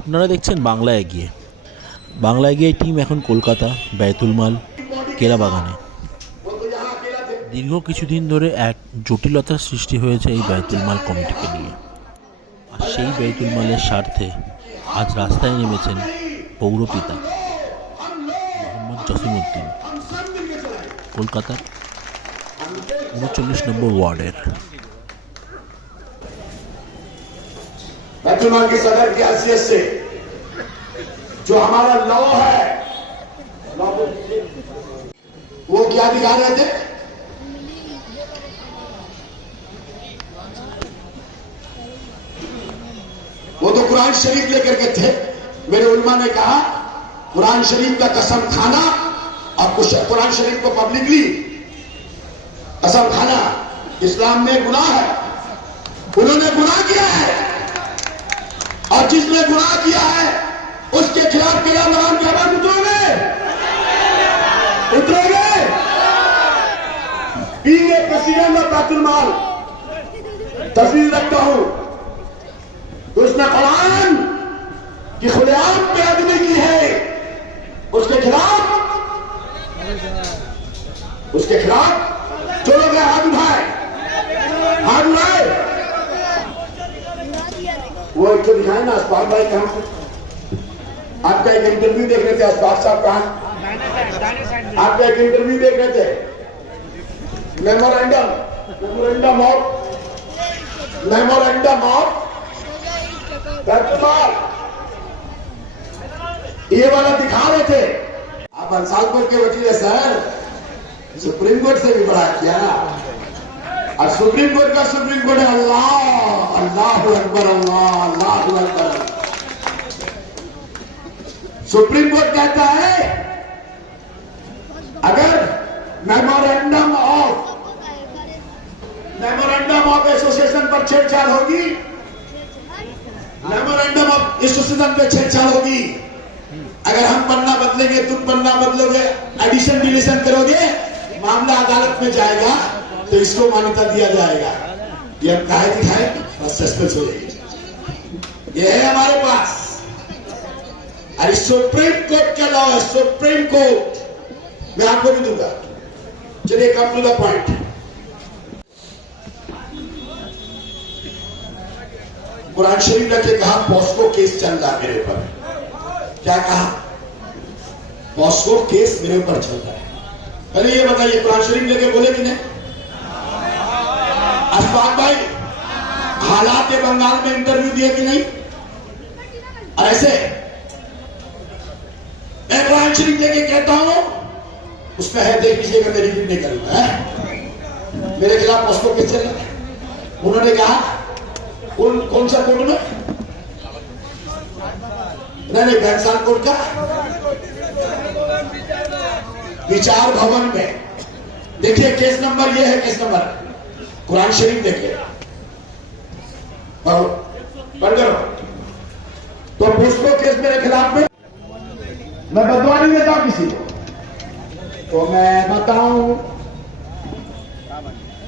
আপনারা দেখছেন বাংলা এগিয়ে। বাংলা এগিয়ে টিম এখন কলকাতা বেতুল মাল কেলাবাগানে। দীর্ঘ কিছুদিন ধরে এক জটিলতার সৃষ্টি হয়েছে এই বেতুল মাল কমিটিকে নিয়ে। আর সেই বেতুল মালের স্বার্থে আজ রাস্তায় নেমেছেন পৌরপিতা মোহাম্মদ জসিমউদ্দিন, কলকাতার ৩৯ নম্বর ওয়ার্ডের। बैतुल माल के सदर की हैसियत से जो हमारा लॉ है, वो क्या दिखा रहे थे? वो तो कुरान शरीफ लेकर के थे। मेरे उलमा ने कहा कुरान शरीफ का कसम खाना, आपको कुरान शरीफ को पब्लिकली कसम खाना इस्लाम में गुनाह है। उन्होंने गुनाह किया है और जिसने गुनाह किया है उसके खिलाफ क़यामत की आवाज उतरोगे उतरोगे। पीने पसीने में बैतुल माल तस्वीर रखता हूं तो उसने कुरान की खुलेआम बेअदबी की है। उसके खिलाफ जो लोग हाथ उठाए वो एक तो दिखाए ना। अस्पाक भाई कहां से? आपका एक इंटरव्यू देख रहे थे। अस्पाक साहब कहां? आपका एक इंटरव्यू देख रहे थे। मेमोरेंडम ऑफ ये वाला दिखा रहे थे। आप अंसालपुर के वकील है सर, सुप्रीम कोर्ट से भी बड़ा किया ना। और सुप्रीम कोर्ट है अल्लाह अल्लाहु अकबर, अल्लाह अल्लाहु अकबर। सुप्रीम कोर्ट कहता है अगर मेमोरेंडम ऑफ एसोसिएशन पर छेड़छाड़ होगी, मेमोरेंडम ऑफ एसोसिएशन पे छेड़छाड़ होगी, अगर हम पन्ना बदलेंगे तुम पन्ना बदलोगे, एडिशन डिलीशन करोगे, मामला अदालत में जाएगा तो इसको मान्यता दिया जाएगा। ये हम कहे दिखाए और सस्पेंस हो जाएगी। ये है हमारे पास। अरे सुप्रीम कोर्ट का लॉ है, सुप्रीम कोर्ट। मैं आपको भी दूंगा। चलिए come to the point. Quran Sharif ने कहा पॉस्को केस चल रहा मेरे ऊपर। क्या कहा? पॉस्को केस मेरे ऊपर चल रहा है। पहले ये बताइए कुरान शरीफ लेके बोले कि नहीं? अशफाक भाई हालात के बंगाल में इंटरव्यू दिए कि नहीं? और ऐसे मैं कुरान शरीफ लेके कहता हूं उसमें है, देख लीजिएगा, मैं रिपीट नहीं करूंगा। मेरे खिलाफ पॉस्को केस चल रहा है। उन्होंने कहा कौन सा कोर्ट में? नहीं, घनसाल कोर्ट का विचार भवन में। देखिए केस नंबर, ये है केस नंबर। कुरान शरीफ देखिए, पढ़ करो। तो पॉस्को केस मेरे खिलाफ में मैं बदवा नहीं देता किसी को। तो मैं बताऊं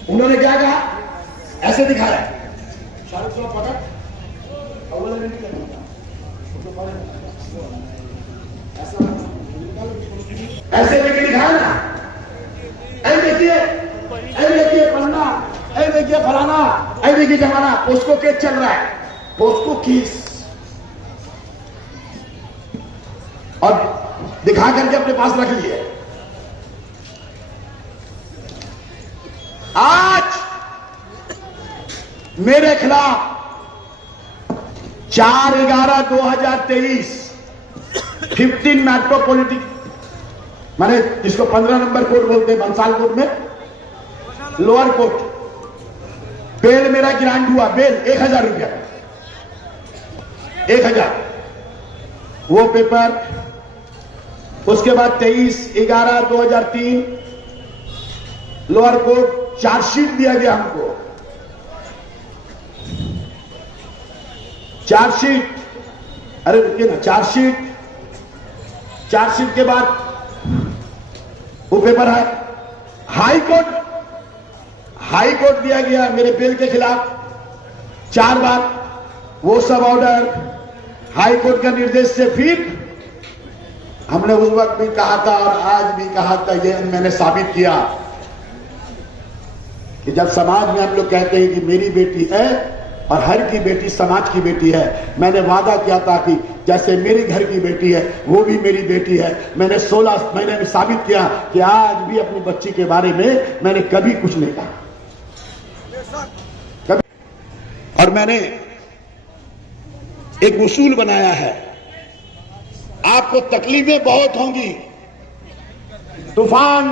उन्होंने क्या कहा, ऐसे दिखाया। शाहरुख को पकड़ ऐसे लेके दिखाया ना। देखिए पन्ना, देखिए फलाना, देखिए जमाना। पोस्को केस चल रहा है, पोस्को केस। और दिखा करके अपने पास रख लिए। आज मेरे खिलाफ 4/11/2023 15 मेट्रोपॉलिटन, माने जिसको 15 नंबर कोर्ट बोलते हैं बंसाल कोर्ट में, लोअर कोर्ट, बेल मेरा ग्रांट हुआ। बेल 1000 रुपया, 1000 वो पेपर। उसके बाद 23/11/2003 लोअर कोर्ट चार्जशीट दिया गया हमको। चार्जशीट, अरे रुकिए ना, चार्जशीट के बाद वो पेपर है हाई कोर्ट दिया गया मेरे बिल के खिलाफ 4 बार। वो सब ऑर्डर हाई कोर्ट का निर्देश से फिर हमने उस वक्त भी कहा था और आज भी कहा था, ये मैंने साबित किया कि जब समाज में हम लोग कहते हैं कि मेरी बेटी है और हर की बेटी समाज की बेटी है, मैंने वादा किया था कि जैसे मेरी घर की बेटी है वो भी मेरी बेटी है। मैंने 16 महीने में साबित किया कि आज भी अपनी बच्ची के बारे में मैंने कभी कुछ नहीं कहा, कभी। और मैंने एक उसूल बनाया है, आपको तकलीफें बहुत होंगी, तूफान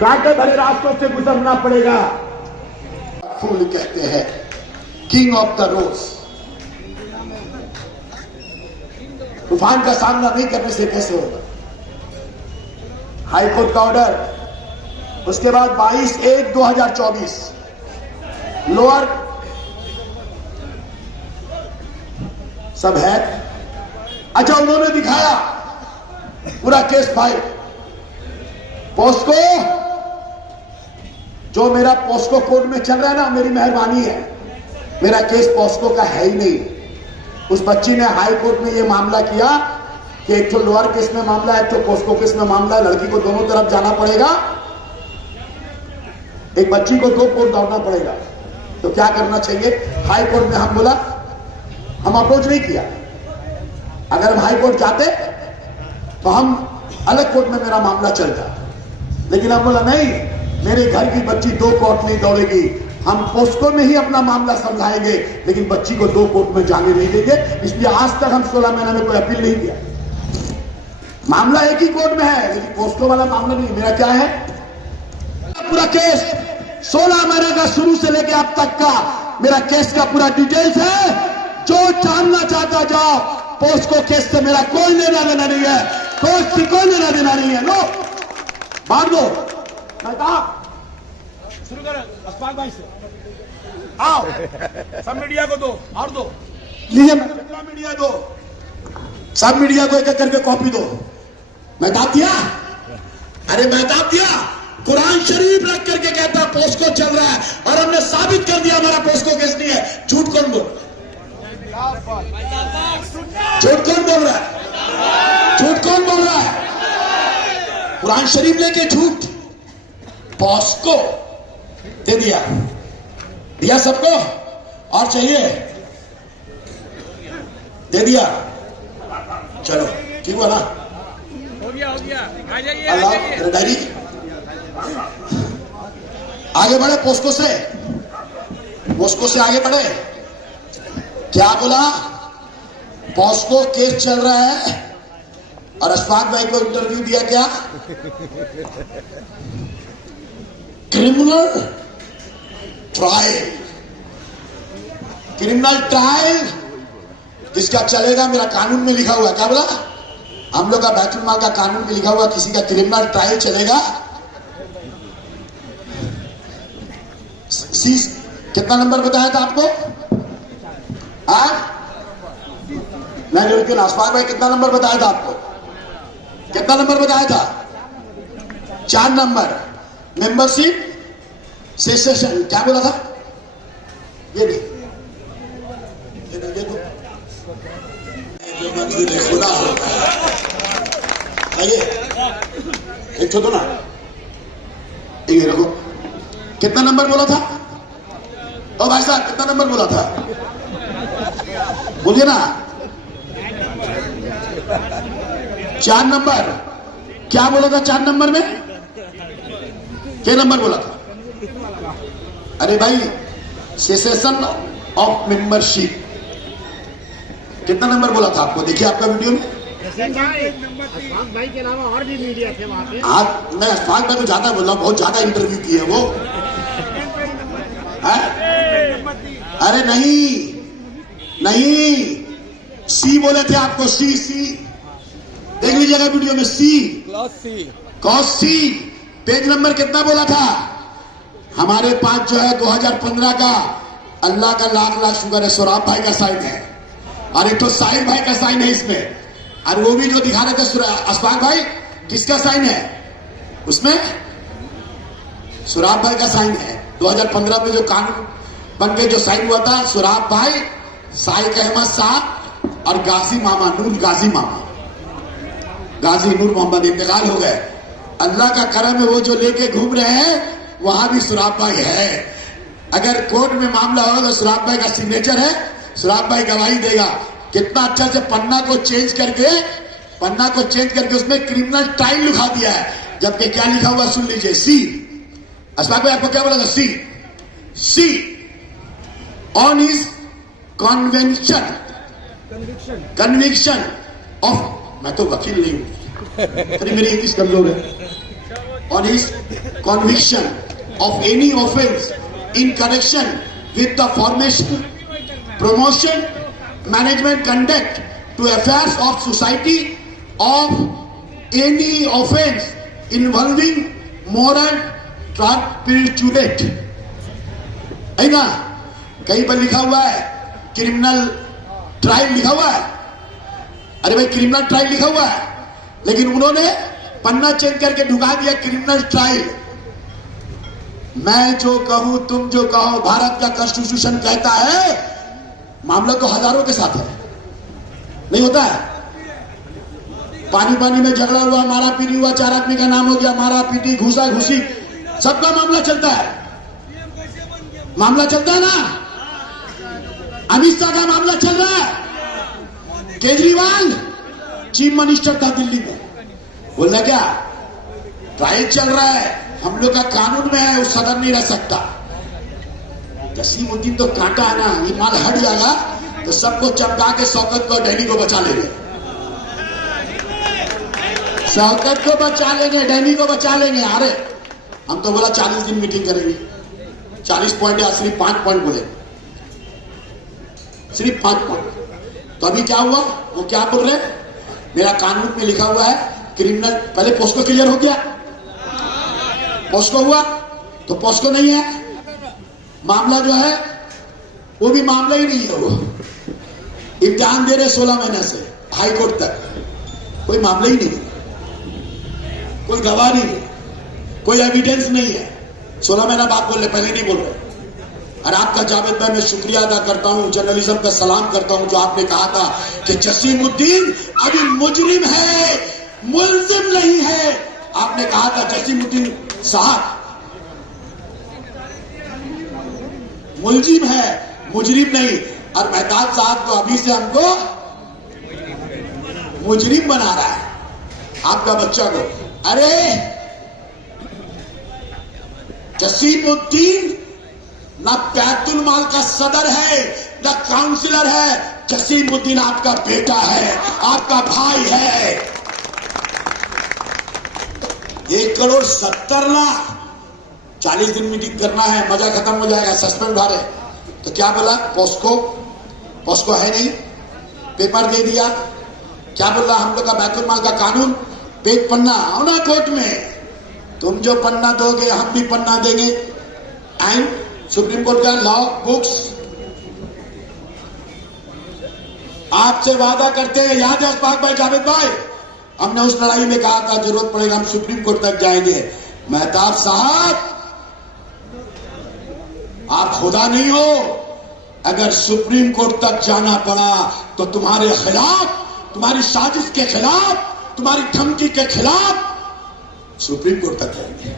कांटे भरे रास्तों से गुजरना पड़ेगा। फूल कहते हैं किंग ऑफ द रोज। तूफान का सामना नहीं करने से कैसे होगा? हाई कोर्ट का ऑर्डर, उसके बाद 22/1/2024 लोअर सब है। अच्छा, उन्होंने दिखाया पूरा केस फाइल पोस्को, जो मेरा पोस्को कोर्ट में चल रहा है ना, मेरी मेहरबानी है, मेरा केस पोस्को का है ही नहीं। उस बच्ची ने हाई कोर्ट में यह मामला किया कि एक तो लोअर केस में मामला है, तो पोस्को केस में मामला है, लड़की को दोनों तरफ जाना पड़ेगा, एक बच्ची को 2 कोर्ट दौड़ना पड़ेगा। तो क्या करना चाहिए? हाई कोर्ट में हम बोला, हम अप्रोच नहीं किया। अगर हम हाई कोर्ट जाते तो हम अलग कोर्ट में मेरा मामला चलता, लेकिन हम बोला नहीं, मेरे घर की बच्ची 2 कोर्ट नहीं दौड़ेगी, हम पोस्को में ही अपना मामला समझाएंगे, लेकिन बच्ची को 2 कोर्ट में जाने नहीं देंगे। इसलिए आज तक हम 16 महीने में कोई अपील नहीं किया। मामला एक ही कोर्ट में है, लेकिन पोस्को वाला मामला नहीं। मेरा क्या है, पूरा केस 16 महीने का शुरू से लेकर अब तक का मेरा केस का पूरा डिटेल्स है। जो जानना चाहता जाओ, पोस्को केस से मेरा कोई लेना देना नहीं है, कोर्ट से कोई लेना देना नहीं है। लो बांध दो, शुरू करें अशफाक भाई से। आओ, सब मीडिया को दो और दो, लीजिए मीडिया दो, सब मीडिया को एक एक करके कॉपी दो। मैं दाब दिया, अरे मैं दाब दिया, कुरान शरीफ रख करके कहता पोस्को चल रहा है और हमने साबित कर दिया हमारा पोस्को केस नहीं है। झूठ कौन बोल, झूठ कौन बोल रहा है? झूठ कौन बोल रहा है? कुरान शरीफ लेके झूठ। पोस्को दे दिया, दिया सबको, और चाहिए दे दिया। चलो ठीक हुआ ना, हो गया आ जाइए, अल्लाह डायरी आगे बढ़े, पोस्को से आगे बढ़े। क्या बोला? पोस्को केस चल रहा है और अशफाक भाई को इंटरव्यू दिया क्या? क्रिमिनल ट्रायल जिसका चलेगा, मेरा कानून में लिखा हुआ है। क्या बोला? हम लोग का बैतुल माल का कानून में लिखा हुआ, किसी का क्रिमिनल ट्रायल चलेगा। कितना नंबर बताया था आपको? मैं लेकिन अशफाक भाई कितना नंबर बताया था आपको? कितना नंबर बताया था? 4 नंबर। मेंबरशिप सेशन क्या बोला था? ये नहीं, खुदा आइए एक तो ना, ये रखो। कितना नंबर बोला था? ओ भाई साहब, कितना नंबर बोला था? बोलिए ना। 4 नंबर। क्या बोला था 4 नंबर में? क्या नंबर बोला था? अरे भाई, सेसेशन ऑफ मेंबरशिप कितना नंबर बोला था आपको? देखिए आपका वीडियो में। अशफाक भाई के अलावा और भी मीडिया थे वहां पे। आप, मैं अशफाक भाई को ज्यादा बोल रहा हूँ, बहुत ज्यादा इंटरव्यू किए वो। अरे नहीं, सी बोले थे आपको, सी देख लीजिएगा वीडियो में। कॉस सी पेज नंबर कितना बोला था? हमारे पास जो है 2015 का, अल्लाह का लाख शुक्र है, सोराब भाई का साइन है और एक तो साहिब भाई का साइन है इसमें। और वो भी जो दिखा रहे थे अशफाक भाई, किसका साइन है उसमें? सोराब भाई का साइन है। 2015 में जो कानून बन के जो साइन हुआ था, सोराब भाई साइक अहमद साहब और गाजी मामा नूर गाजी मामा गाजी नूर मोहम्मद इंतकाल हो गए। अल्लाह का करम है, वो जो लेके घूम रहे हैं वहां भी सुराब भाई है। अगर कोर्ट में मामला होगा तो सुराब भाई का सिग्नेचर है, सुराब भाई गवाही देगा। कितना अच्छा से पन्ना को चेंज करके उसमें क्रिमिनल ट्रायल लिखा दिया है, जबकि क्या लिखा हुआ सुन लीजिए। सी अशफाक भाई आपको क्या बोला था? सी ऑन हिज कन्विक्शन ऑफ, मैं तो वकील नहीं हूं, अरे मेरी इंग्लिश कमजोर है। On his conviction of any offence in connection with the formation, promotion, management, conduct to affairs of society of any offense involving moral turpitude। है ना? कहीं पर लिखा हुआ है क्रिमिनल ट्रायल लिखा हुआ है। अरे भाई क्रिमिनल ट्रायल लिखा हुआ है, लेकिन उन्होंने पन्ना चेंज करके ढुका दिया क्रिमिनल ट्रायल। मैं जो कहूं तुम जो कहो, भारत का कॉन्स्टिट्यूशन कहता है मामला तो हजारों के साथ है, नहीं होता है। पानी में झगड़ा हुआ, मारा पीटी हुआ, 4 आदमी का नाम हो गया, मारा पीटी, घुसा घुसी, सबका मामला चलता है। मामला चलता है ना, अमित शाह का मामला चल रहा है। केजरीवाल चीफ मिनिस्टर था दिल्ली में, बोल रहा क्या ट्रायल चल रहा है, हम लोग का कानून में है, उस सदन नहीं रह सकता। जसीमुद्दीन तो कांटा है ना, ये माल हट जाएगा तो सबको चमका के शौकत को डैनी को बचा लेंगे, शौकत को बचा लेंगे, डैनी को बचा लेंगे। अरे हम तो बोला 40 दिन मीटिंग करेंगे, 40 पॉइंट या सिर्फ 5 पॉइंट बोले, सिर्फ 5 पॉइंट। तो अभी क्या हुआ, वो क्या बोल रहे, मेरा कानून में लिखा हुआ है क्रिमिनल। पहले पोस्को क्लियर हो गया, पोस्को हुआ तो पोस्को नहीं है, मामला जो है वो भी मामला ही नहीं है। वो इम्तिहान दे रहे 16 महीने से हाई कोर्ट तक, कोई मामला ही नहीं है, कोई गवाह नहीं है, कोई एविडेंस नहीं है। 16 महीना बात बोल रहे, पहले नहीं बोल रहे। और आपका जावेद भाई मैं शुक्रिया अदा करता हूं, जर्नलिज्म का सलाम करता हूं, जो आपने कहा था कि जसीमुद्दीन अभी मुजरिम है, मुल्जिम नहीं है। आपने कहा था जसीमुद्दीन साहब मुलजिम है, मुजरिम नहीं। और मेहताब साहब तो अभी से हमको मुजरिम बना रहा है, आपका बच्चा को। अरे जसीमुद्दीन ना बैतुल माल का सदर है, ना काउंसिलर है, जसीमुद्दीन आपका बेटा है, आपका भाई है। 1,70,00,000 40 दिन मीटिंग करना है, मजा खत्म हो जाएगा, सस्पेंड भारे। तो क्या बोला, पोस्को है नहीं, पेपर दे दिया। क्या बोल रहा, हम लोग का बैतुल माल का कानून, पेज पन्ना आओ ना कोर्ट में, तुम जो पन्ना दोगे हम भी पन्ना देंगे। एंड सुप्रीम कोर्ट का लॉ बुक्स आपसे वादा करते हैं, याद है अशफाक भाई, जावेद भाई, हमने उस लड़ाई में कहा था जरूरत पड़ेगा हम सुप्रीम कोर्ट तक जाएंगे। मेहताब साहब आप खुदा नहीं हो, अगर सुप्रीम कोर्ट तक जाना पड़ा तो तुम्हारे खिलाफ, तुम्हारी साजिश के खिलाफ, तुम्हारी धमकी के खिलाफ सुप्रीम कोर्ट तक जाएंगे,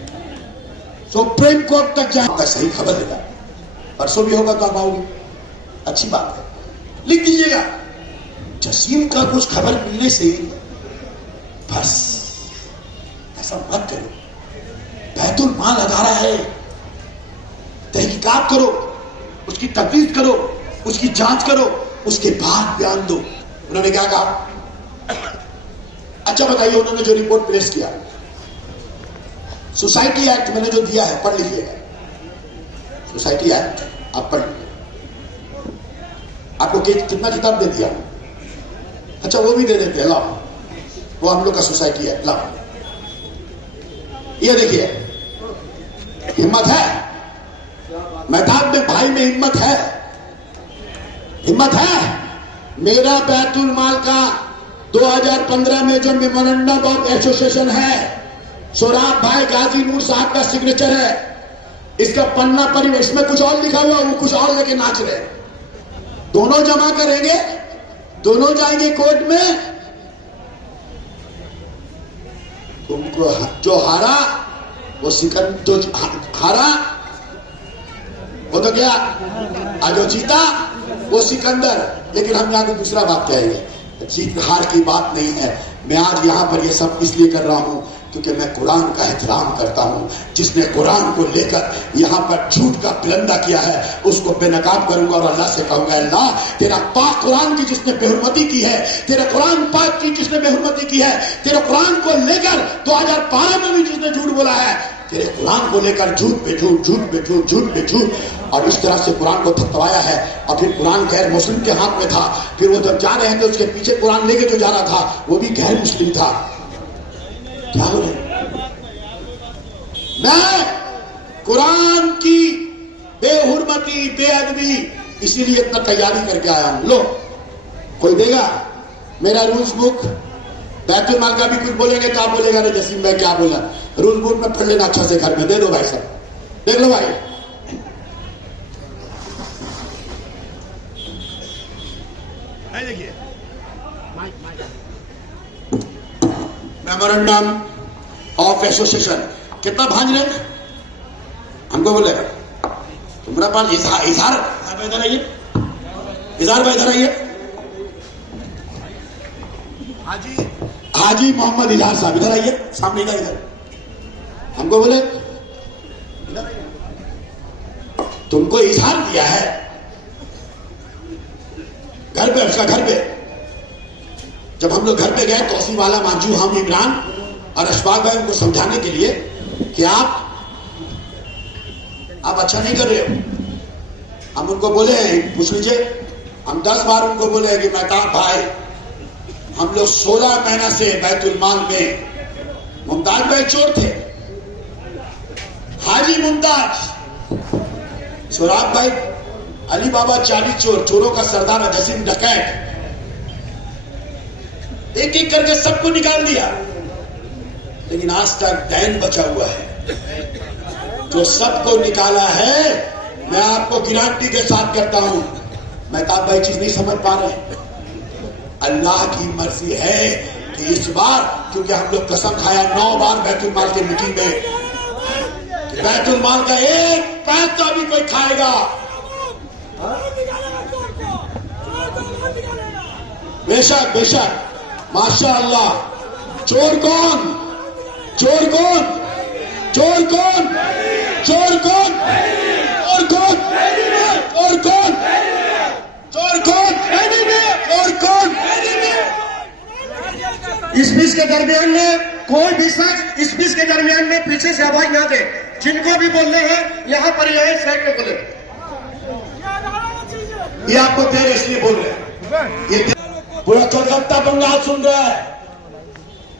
सुप्रीम कोर्ट तक जाएंगे। सही खबर देगा, परसों भी होगा तो आप आओगे, अच्छी बात है, लिख दीजिएगा। जसीम का कुछ खबर मिलने से बस ऐसा मत करो, बैतुल माल अदारा है, तहकीकात करो, उसकी तफ्तीश करो, उसकी जांच करो, उसके बाद बयान दो। उन्होंने क्या कहा, अच्छा बताइए, उन्होंने जो रिपोर्ट पेश किया, सोसाइटी एक्ट मैंने जो दिया है पढ़ लीजिएगा, सोसाइटी एक्ट आप पढ़ लीजिए। आपको कितना किताब दे दिया, अच्छा वो भी दे देते हैं, लाओ, वो हम लोग का सोसाइटी एक्ट लाओ। ये देखिए, हिम्मत है मेहताब में, भाई में हिम्मत है, हिम्मत है। मेरा बैतुल माल का 2015 में जो मेमोरेंडम ऑफ एसोसिएशन है, सोराब भाई गाजी नूर साहब का सिग्नेचर है, इसका पन्ना पर इसमें कुछ और लिखा हुआ, वो कुछ और लेके नाच रहे। दोनों जमा करेंगे, दोनों जाएंगे कोर्ट में। तुमको जो हारा वो जो हारा वो तो क्या, और जो जीता वो सिकंदर। लेकिन हम यहाँ को दूसरा बात कहेंगे, जीत हार की बात नहीं है। मैं आज यहाँ पर ये सब इसलिए कर रहा हूँ क्योंकि मैं कुरान का एहतराम करता हूँ। जिसने कुरान को लेकर यहाँ पर झूठ का पिलंदा किया है उसको बेनकाब करूंगा और अल्लाह से कहूंगा, अल्लाह तेरा पाक कुरान की जिसने बेहुरमती की है, तेरे कुरान पाक की जिसने बेहुरमती की है, तेरे कुरान को लेकर 2012 में भी जिसने झूठ बोला है, तेरे कुरान को लेकर झूठ पे झूठ, झूठ पे झूठ, झूठ पे झूठ, और इस तरह से कुरान को थपथपाया है। और फिर कुरान गैर मुस्लिम के हाथ में था, फिर वो जब जा रहे थे उसके पीछे कुरान लेके जो जा रहा था वो भी गैर मुस्लिम था। क्या बोले, मैं कुरान की बेहुरमती, बेअदबी, इसीलिए इतना तैयारी करके आया हूं। लो, कोई देगा मेरा रूल्स बुक, बैतुल माल का भी कुछ बोलेंगे तो आप बोलेगा ना जसीम भाई क्या बोला, रूल बुक में पढ़ लेना अच्छा से, घर में दे दो भाई साहब, देख लो भाई। देखिए मेमोरेंडम ऑफ एसोसिएशन, कितना भांज रहे हमको बोलेगा, तुम्हारा पास इजहार इधर आइए, इजहार भाई इधर आइए, हाजी मोहम्मद इजहार साहब इधर आइए, सामने इधर, इधर हमको बोले तुमको इजहार दिया है घर पे, उसका घर पे। जब हम लोग घर पे गए तौसीफ वाला, मांझू, हम, इमरान और अशफाक भाई उनको समझाने के लिए कि आप अच्छा नहीं कर रहे हो, हम उनको बोले हैं, पूछ लीजिए, हम 10 बार उनको बोले हैं कि मेहताब भाई हम लोग 16 महीना से बैतुल माल में, मुमताज भाई चोर थे, हाजी मुमताज, सोराब भाई अली बाबा चाली चोर, चोरों का सरदार जसीम डकैत, एक एक करके सबको निकाल दिया, लेकिन आज तक दैन बचा हुआ है। जो सबको निकाला है, मैं आपको गारंटी के साथ कहता हूं, मेहताब भाई चीज नहीं समझ पा रहे, अल्लाह की मर्जी है कि इस बार, क्योंकि हम लोग कसम खाया 9 बार बैतुल माल की मीटिंग में, बैतुल माल का एक पैसा भी कोई खाएगा, बेशक बेशक, माशाअल्लाह। चोर कौन, चोर कौन, चोर कौन, चोर कौन, चोर कौन, चोर कौन, चोर कौन, चोर कौन। इस बीच के दरमियान में कोई भी शख्स इस बीच के दरमियान में पीछे से आवाज ना दे, जिनको भी बोलने हैं यहाँ पर यह साइड में बोले। ये आपको तेरे इसलिए बोल रहे हैं, ये पूरा कोलकाता बंगाल सुन रहा है,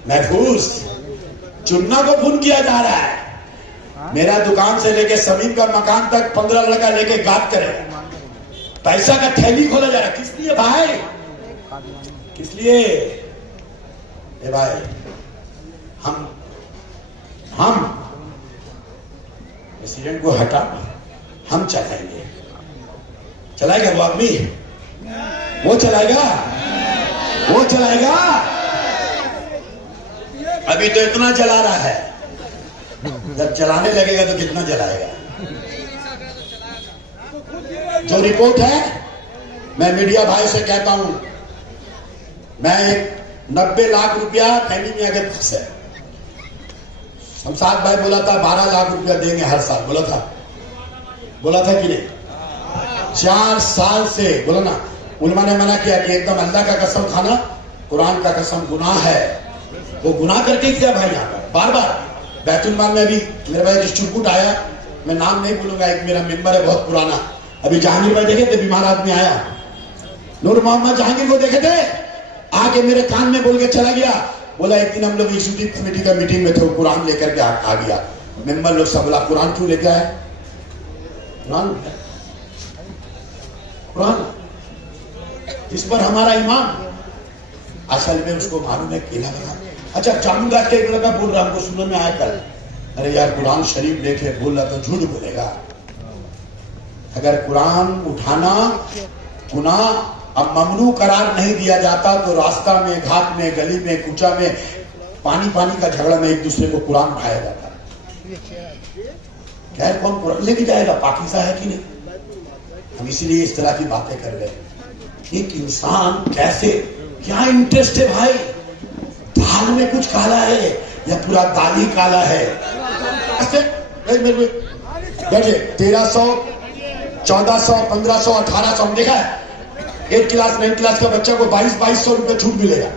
महफूज चुन्ना को खून किया जा रहा है। मेरा दुकान से लेके समीम का मकान तक 15 लड़का लेके गात करे, पैसा का थैली खोला जा रहा है। किस लिए भाई, किस लिए? ए भाई, हम प्रेसिडेंट को हटा, हम चलाएंगे, चलाएगा वो आदमी, वो चलाएगा, वो चलाएगा। अभी तो इतना जला रहा है, जब चलाने लगेगा तो कितना जलाएगा। जो रिपोर्ट है, मैं मीडिया भाई से कहता हूं, मैं 90 लाख रुपया फैनी मियां के पास है, शमशाद भाई बोला था 12 लाख रुपया देंगे हर साल, बोला था कि नहीं? 4 साल से बोला ना, उलमा ने मना किया कि एकदम अल्लाह का कसम खाना, कुरान का कसम गुनाह है, वो गुनाह करके किया भाई। यहाँ पर बार बार बैतुल माल में अभी मेरे भाई डिस्ट्रीब्यूट आया, मैं नाम नहीं बोलूंगा, एक मेरा मेंबर है बहुत पुराना, अभी जहांगीर भाई देखे थे, बीमार आदमी आया, नूर मोहम्मद जहांगीर को देखे थे, आके मेरे कान में बोल के चला गया, बोला एक दिन हम लोग एग्जीक्यूटिव कमेटी का मीटिंग में थे, कुरान लेकर के आ गया, मेंबर लोग सब बोला कुरान क्यों लेके आए, कुरान इस पर हमारा ईमान, असल में उसको मालूम है केला लगा। अच्छा, चामुंडा के एक लड़का बोल रहा, हमको सुनने में आया कल, अरे यार कुरान शरीफ लेके बोल रहा तो झूठ बोलेगा, अगर कुरान उठाना गुनाह अब ममनू करार नहीं दिया जाता तो रास्ता में, घाट में, गली में, कूचा में पानी का झगड़ा में एक दूसरे को कुरान उठाया जाता है। क्या है, कौन कुरान लेके जाएगा, पाकिज़ा है कि नहीं। हम इसीलिए इस तरह की बातें कर रहे हैं। एक इंसान कैसे, क्या इंटरेस्ट है भाई, दाल में कुछ काला है या पूरा दाल ही काला है। बैठे 1300, 1400, 1500, 1800 देखा है। 8 क्लास 9 क्लास का बच्चा को 2200 रुपए छूट मिलेगा।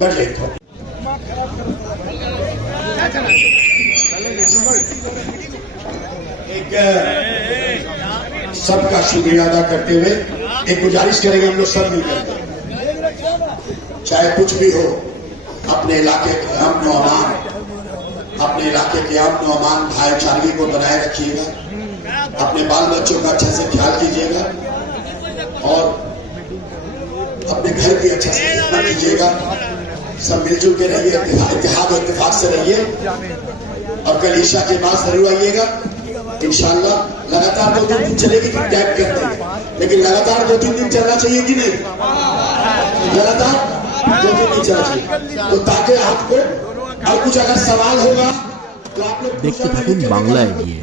बैठे सबका शुक्रिया अदा करते हुए एक गुजारिश करेंगे हम लोग सब मिलकर, चाहे कुछ भी हो, अपने इलाके के अमन व अमान, अपने इलाके के अमन व अमान भाईचारे को बनाए रखिएगा। अपने बाल बच्चों का अच्छे से ख्याल कीजिएगा और अपने घर की अच्छे से खिदमत कीजिएगा। सब मिलजुल के रहिए, इत्तेहाद और इत्तेफाक से रहिए और कल ईशा के बाद जरूर आइएगा इंशाअल्लाह। लगातार 2-3 दिन चलेगी तो टैग कर देंगे, लेकिन लगातार 2-3 दिन चलना चाहिए कि नहीं, लगातार 2-3 दिन चलना चाहिए। तो ताकि आपको और कुछ अगर सवाल होगा तो आप लोग দেখতে থাকুন বাংলা এগিয়ে।